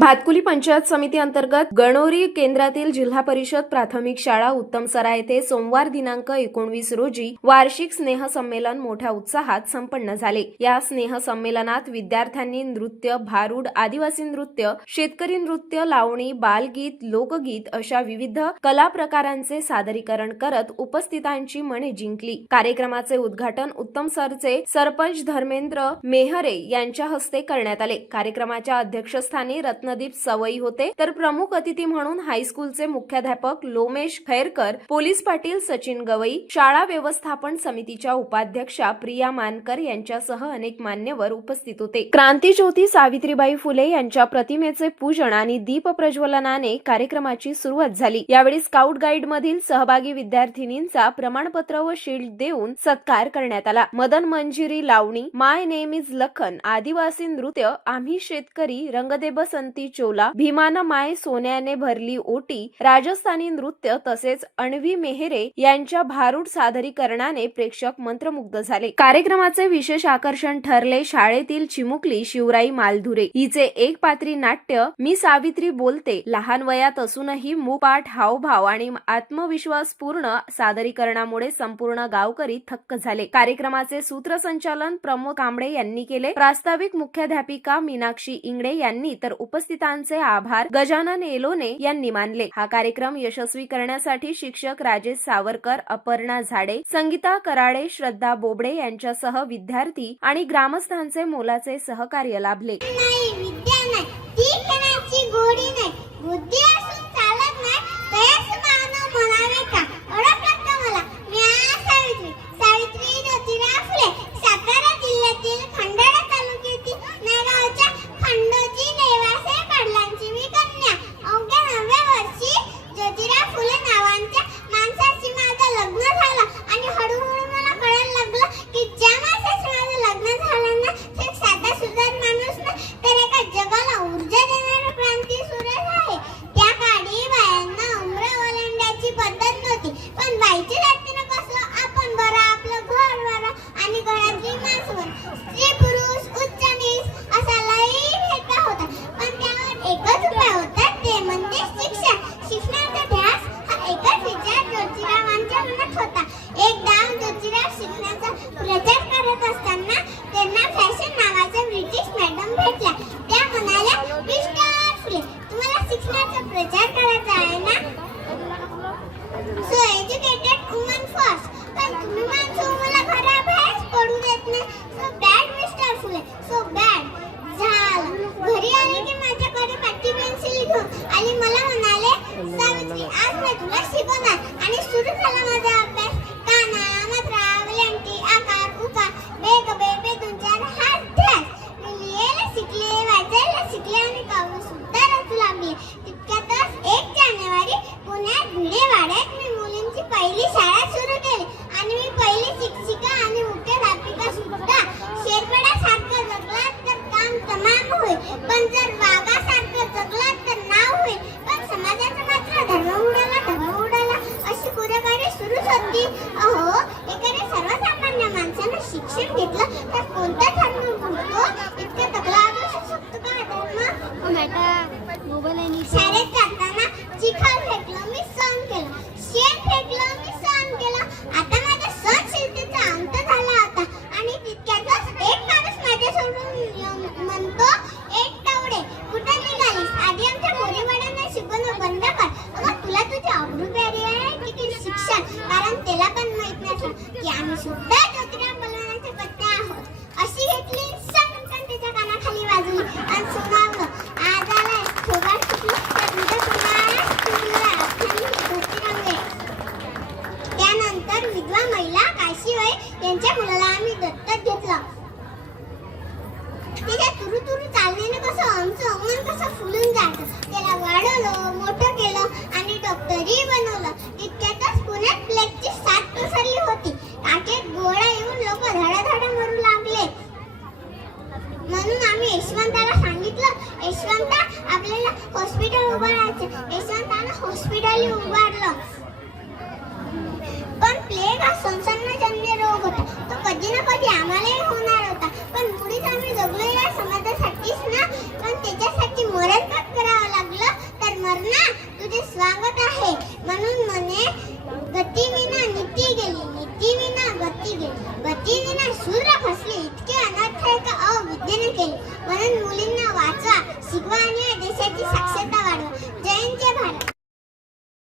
भातकुली पंचायत समिती अंतर्गत गणोरी केंद्रातील जिल्हा परिषद प्राथमिक शाळा उत्तमसरा येथे सोमवार दिनांक 19 रोजी वार्षिक स्नेह संमेलन मोठ्या उत्साहात संपन्न झाले। या स्नेह संमेलनात विद्यार्थ्यांनी नृत्य, भारूड, आदिवासी नृत्य, शेतकरी नृत्य, लावणी, बालगीत, लोकगीत अशा विविध कला प्रकारांचे सादरीकरण करत उपस्थितांची मने जिंकली। कार्यक्रमाचे उद्घाटन उत्तमसरचे सरपंच धर्मेंद्र मेहरे यांच्या हस्ते करण्यात आले। कार्यक्रमाच्या अध्यक्षस्थानी रत्नदीप सवई होते, तर प्रमुख अतिथी म्हणून हायस्कूलचे मुख्याध्यापक लोमेश खैरकर, पोलीस पाटील सचिन गवई, शाळा व्यवस्थापन समितीच्या उपाध्यक्षा प्रिया मानकर यांच्यासह अनेक मान्यवर उपस्थित होते। क्रांतीज्योती सावित्रीबाई फुले यांच्या प्रतिमेचे पूजन आणि दीप प्रज्वलनाने कार्यक्रमाची सुरुवात झाली। यावेळी स्काउट गाईड मधील सहभागी विद्यार्थिनींचा प्रमाणपत्र व शील्ड देऊन सत्कार करण्यात आला। मदन मंजिरी लावणी, माय नेम इज लखन, आदिवासी नृत्य, आम्ही शेतकरी, रंगदे बसंती चोला, भीमान माय सोन्याने भरली ओटी, राजस्थानी नृत्य तसेच अण्वी मेहरे यांच्या भारूड सादरीकरणाने प्रेक्षक मंत्रमुग्ध झाले। कार्यक्रमाचे विशेष आकर्षण ठरले शाळेतील चिमुकली शिवराई मालधुरे हिचे एक पात्री नाट्य मी सावित्री बोलते, लहान वयात असूनही मुपाठ हावभाव आणि आत्मविश्वासपूर्ण सादरीकरणामुळे संपूर्ण गावकरी थक्क झाले। कार्यक्रमाचे सूत्रसंचालन प्रमोद कांबळे यांनी केले। प्रास्ताविक मुख्याध्यापिका मीनाक्षी इंगडे यांनी तर उपस्थितांचे आभार गजानन एलोने यांनी मानले। हा कार्यक्रम यशस्वी करण्यासाठी शिक्षक राजेश सावरकर, अपर्णा झाडे, संगीता कराडे, श्रद्धा बोबडे यांच्यासह विद्यार्थी आणि ग्रामस्थांचे मोलाचे सहकार्य लाभले। आणि मला म्हणाले सावित्री आज मी तुला शिकवणार आणि सुरू झाला माझा अभ्यास। काना, मात्रा, वेलांटी, आकार, उकार, बेग, बे, दोन चार हात ध्यास। मी लिहायला शिकले, वाचायला शिकले आणि काव्य सुद्धा रचू लागले। तितक्यातच 1 जानेवारी पुण्यात भिडेवाड्यात मी मुलींची पहिली शाळा सुरू केली आणि मी पहिली शिक्षिका आणि मुख्याध्यापिका सुद्धा। शेरपडासारखं जगला तर काम तमाम होईल, पण जर वाघासारखं जगला तर नाव होईल। पण समाजाचा मात्र धर्म उडाला अशी कुरेबारी सुरूच होती। अहो, एखाद्या सर्वसामान्य माणसानं शिक्षण घेतलं तर कोणता धर्म बुडतो? इतका तगला असू शकतो का धर्म? शाळेत जाताना चिखल फेकलं मी सहन केलं, शेण फेकलं मी सहन केलं। आता माझ्या सहनशीलतेचा अंत झाला होता आणि तितक्यातच एक माणूस माझ्यासोबत म्हणतो, एक तावडे कुठे निघालीस? आधी आमच्या पोरीबाळांना शिकवणं बंद कर। अगं तुला तुझी अब्रू प्यारी आहे की शिक्षण? कारण त्याला पण माहित नसलं की आम्ही सुद्धा ज्योतिराव बलवानाचे कट्टे आहोत। अशी घेतली संकटन त्याच्या कानाखाली वाजली आणि सुनावलं, आज आलाय थोबाड सुटली तर तुझं समाज तुला धोती. त्यानंतर विधवा महिला काशीबाई यांच्या मुलाला आम्ही दत्तक घेतलं। त्याच्या तुरु चालण्याने कसं आमचं मन कसं फुलून जातं। त्याला वाढवलं, मोठं केलं आणि डॉक्टरही बनवलं। इतक्यातच पुण्यात प्लेगची साथ पसरली होती। टाकेत गोळा येऊन लोक धडाधड मरू लागले। म्हणून आम्ही यशवंताला सांगितलं, यशवंता आपल्याला हॉस्पिटल उभारायचं। यशवंतानं हॉस्पिटल उभारलं। पण प्लेग हा संसर्गजन्य रोग होता, तो कधी ना कधी आम्हालाही होणार होता। पण मुळीच आम्ही जगलो या समाजासाठीच ना, पण त्याच्यासाठी मरण म्हणून मुलींना वाचवा, शिकवा आणि या देशाची साक्षरता वाढवा.